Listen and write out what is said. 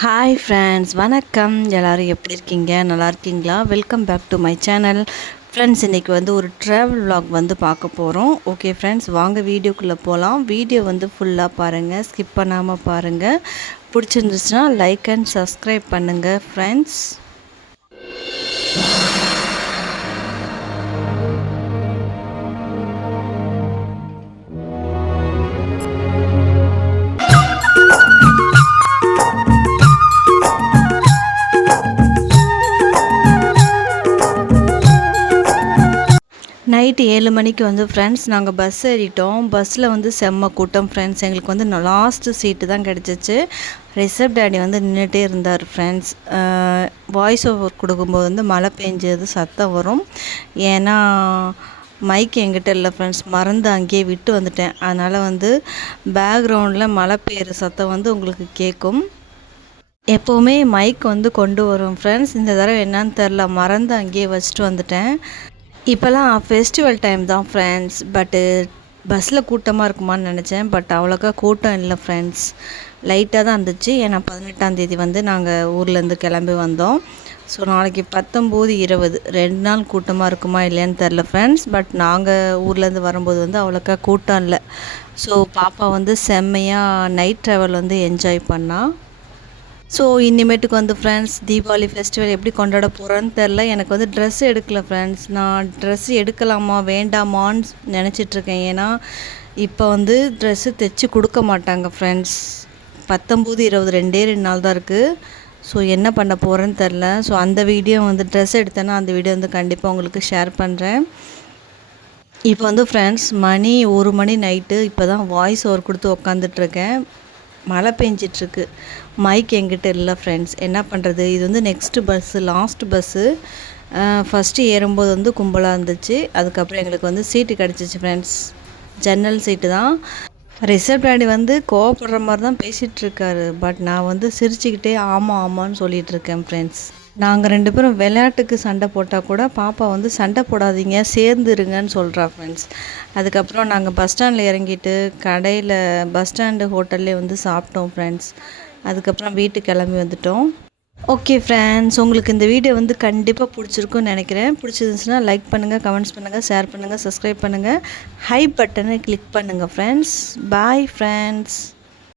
Hi friends, வணக்கம். எல்லோரும் எப்படி இருக்கீங்க? நல்லா இருக்கீங்களா? Welcome back to my channel. Friends, இன்றைக்கி ஒரு ட்ராவல் vlog பார்க்க போகிறோம். ஓகே ஃப்ரெண்ட்ஸ், வாங்க வீடியோக்குள்ளே போகலாம். வீடியோ ஃபுல்லாக பாருங்கள், ஸ்கிப் பண்ணாமல் பாருங்கள். பிடிச்சிருந்துச்சுன்னா லைக் அண்ட் சப்ஸ்கிரைப் பண்ணுங்கள் ஃப்ரெண்ட்ஸ். நைட்டு 7 மணிக்கு ஃப்ரெண்ட்ஸ் நாங்கள் பஸ் ஏறிட்டோம். பஸ்ஸில் செம்ம கூட்டம் ஃப்ரெண்ட்ஸ். எங்களுக்கு லாஸ்ட்டு சீட்டு தான் கிடச்சிச்சு. ரிஷப் டேடி நின்றுட்டே இருந்தார் ஃப்ரெண்ட்ஸ். வாய்ஸ் ஓவர் கொடுக்கும்போது மழை பெஞ்சது சத்தம் வரும். ஏன்னா மைக் என்கிட்ட இல்லை ஃப்ரெண்ட்ஸ், மறந்து அங்கேயே விட்டு வந்துட்டேன். அதனால் பேக்ரவுண்டில் மழை பெய்கிற சத்தம் உங்களுக்கு கேட்கும். எப்போவுமே மைக் கொண்டு வரும் ஃப்ரெண்ட்ஸ். இந்த தடவை என்னன்னு தெரில, மறந்து அங்கேயே வச்சுட்டு வந்துட்டேன். இப்போல்லாம் ஃபெஸ்டிவல் டைம் தான் ஃப்ரெண்ட்ஸ். பட்டு பஸ்ஸில் கூட்டமாக இருக்குமான்னு நினச்சேன். பட் அவ்வளோக்கா கூட்டம் இல்லை ஃப்ரெண்ட்ஸ், லைட்டாக தான் இருந்துச்சு. ஏன்னா 18ஆந்தேதி நாங்கள் ஊர்லேருந்து கிளம்பி வந்தோம். ஸோ நாளைக்கு 19, 20 2 நாள் கூட்டமாக இருக்குமா இல்லையான்னு தெரில ஃப்ரெண்ட்ஸ். பட் நாங்கள் ஊர்லேருந்து வரும்போது அவ்வளோக்கா கூட்டம் இல்லை. ஸோ பாப்பா செம்மையாக நைட் ட்ராவல் என்ஜாய் பண்ணால். ஸோ இனிமேட்டுக்கு ஃப்ரெண்ட்ஸ், தீபாவளி ஃபெஸ்டிவல் எப்படி கொண்டாட போகிறேன்னு தெரில. எனக்கு ட்ரெஸ் எடுக்கல ஃப்ரெண்ட்ஸ். நான் ட்ரெஸ் எடுக்கலாமா வேண்டாமான்னு நினச்சிட்ருக்கேன். ஏன்னா இப்போ ட்ரெஸ்ஸு தைச்சி கொடுக்க மாட்டாங்க ஃப்ரெண்ட்ஸ். 19, 20 2 நாள் தான் இருக்குது. ஸோ என்ன பண்ண போகிறேன்னு தெரில. ஸோ அந்த வீடியோ ட்ரெஸ் எடுத்தேன்னா அந்த வீடியோ கண்டிப்பாக உங்களுக்கு ஷேர் பண்ணுறேன். இப்போ ஃப்ரெண்ட்ஸ் மணி 1 மணி நைட்டு. இப்போ தான் வாய்ஸ் ஓவர் கொடுத்து உக்காந்துட்ருக்கேன். மழை பெஞ்சிட்ருக்கு. மைக் எங்கிட்ட இல்லை ஃப்ரெண்ட்ஸ். என்ன பண்ணுறது? இது next bus, last bus. First ஏறும்போது கும்பலாக இருந்துச்சு. அதுக்கப்புறம் எங்களுக்கு சீட்டு கிடச்சிச்சு ஃப்ரெண்ட்ஸ். ஜன்னல் சீட்டு தான். ரிஷப் டேடி கோவப்படுற மாதிரி தான் பேசிகிட்ருக்காரு. பட் நான் சிரிச்சுக்கிட்டே ஆமாம் ஆமான்னு சொல்லிகிட்ருக்கேன் ஃப்ரெண்ட்ஸ். நாங்கள் 2 பேரும் விளையாட்டுக்கு சண்டை போட்டால் கூட பாப்பா சண்டை போடாதீங்க, சேர்ந்து இருங்கன்னு சொல்கிறா ஃப்ரெண்ட்ஸ். அதுக்கப்புறம் நாங்கள் பஸ் ஸ்டாண்டில் இறங்கிட்டு கடையில் பஸ் ஸ்டாண்டு ஹோட்டல்லே சாப்பிட்டோம் ஃப்ரெண்ட்ஸ். அதுக்கப்புறம் வீட்டுக்கு கிளம்பி வந்துட்டோம். ஓகே ஃப்ரெண்ட்ஸ், உங்களுக்கு இந்த வீடியோ கண்டிப்பாக பிடிச்சிருக்குன்னு நினைக்கிறேன். பிடிச்சிருந்துச்சுன்னா லைக் பண்ணுங்கள், கமெண்ட்ஸ் பண்ணுங்கள், ஷேர் பண்ணுங்கள், சப்ஸ்கிரைப் பண்ணுங்கள், ஹை பட்டனை கிளிக் பண்ணுங்கள் ஃப்ரெண்ட்ஸ். Bye friends.